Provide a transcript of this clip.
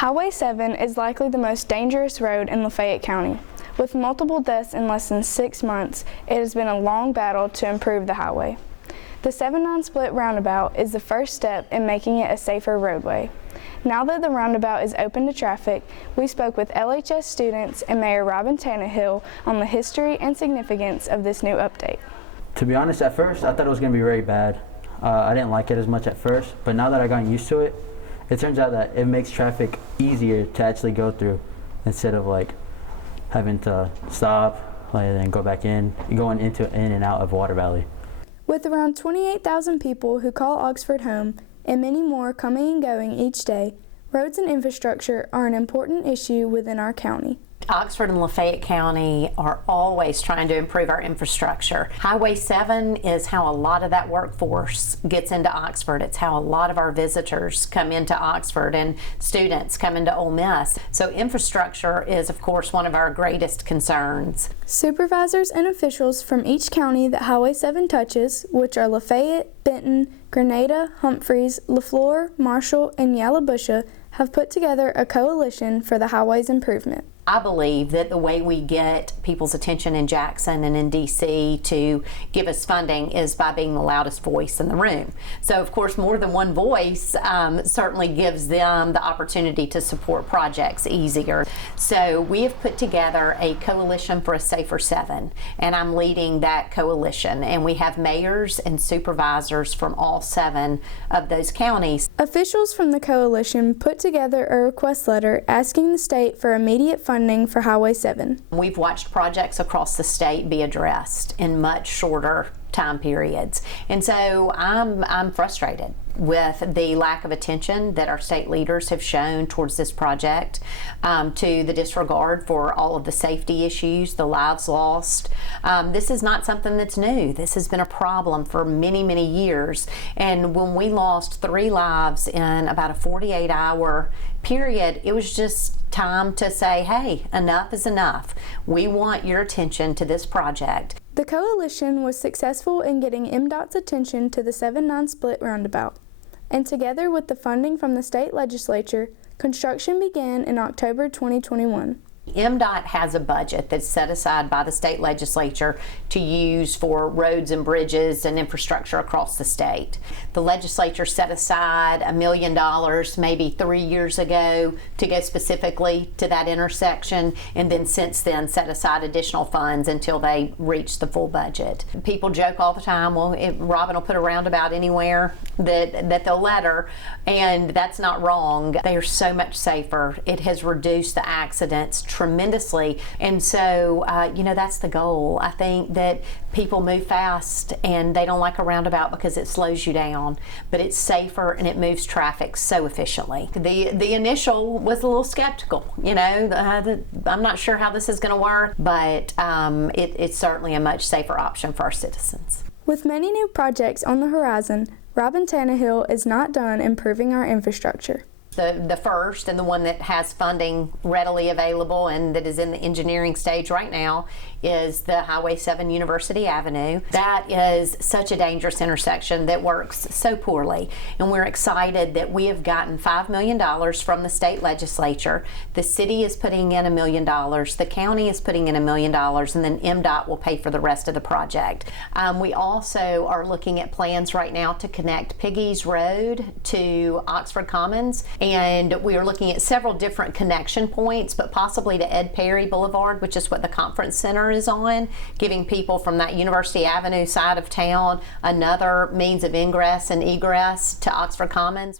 Highway 7 is likely the most dangerous road in Lafayette County. With multiple deaths in less than 6 months, it has been a long battle to improve the highway. The 7-9 split roundabout is the first step in making it a safer roadway. Now that the roundabout is open to traffic, we spoke with LHS students and Mayor Robyn Tannehill on the history and significance of this new update. To be honest, at first I thought it was going to be very bad. I didn't like it as much at first, but now that I got used to it, it turns out that it makes traffic easier to actually go through instead of like having to stop and then go back in, going in and out of Water Valley. With around 28,000 people who call Oxford home and many more coming and going each day, roads and infrastructure are an important issue within our county. Oxford and Lafayette County are always trying to improve our infrastructure. Highway 7 is how a lot of that workforce gets into Oxford. It's how a lot of our visitors come into Oxford and students come into Ole Miss. So infrastructure is, of course, one of our greatest concerns. Supervisors and officials from each county that Highway 7 touches, which are Lafayette, Benton, Grenada, Humphreys, LaFleur, Marshall, and Yallabusha, have put together a coalition for the highway's improvement. I believe that the way we get people's attention in Jackson and in DC to give us funding is by being the loudest voice in the room. So of course more than one voice certainly gives them the opportunity to support projects easier. So we have put together a coalition for a safer 7, and I'm leading that coalition, and we have mayors and supervisors from all 7 of those counties. Officials from the coalition put together a request letter asking the state for immediate funding for Highway 7. We've watched projects across the state be addressed in much shorter time periods, and so I'm frustrated with the lack of attention that our state leaders have shown towards this project, to the disregard for all of the safety issues, the lives lost. This is not something that's new. This has been a problem for many, many years, and when we lost 3 lives in about a 48-hour period, it was just time to say, hey, enough is enough. We want your attention to this project. The coalition was successful in getting MDOT's attention to the 7-9 split roundabout, and together with the funding from the state legislature, construction began in October 2021. MDOT has a budget that's set aside by the state legislature to use for roads and bridges and infrastructure across the state. The legislature set aside $1 million maybe 3 years ago to go specifically to that intersection, and then since then set aside additional funds until they reach the full budget. People joke all the time, well, if Robyn will put a roundabout anywhere that they'll let her, and that's not wrong. They are so much safer. It has reduced the accidents tremendously, and so that's the goal. I think that people move fast and they don't like a roundabout because it slows you down, but it's safer and it moves traffic so efficiently. The initial was a little skeptical, I'm not sure how this is going to work, but it's certainly a much safer option for our citizens. With many new projects on the horizon, Robyn Tannehill is not done improving our infrastructure. The first, and the one that has funding readily available and that is in the engineering stage right now, is the Highway 7 University Avenue. That is such a dangerous intersection that works so poorly, and we're excited that we have gotten $5 million from the state legislature. The city is putting in $1 million, the county is putting in $1 million, and then MDOT will pay for the rest of the project. We also are looking at plans right now to connect Piggy's Road to Oxford Commons, and we are looking at several different connection points, but possibly to Ed Perry Boulevard, which is what the conference center is on, giving people from that University Avenue side of town another means of ingress and egress to Oxford Commons.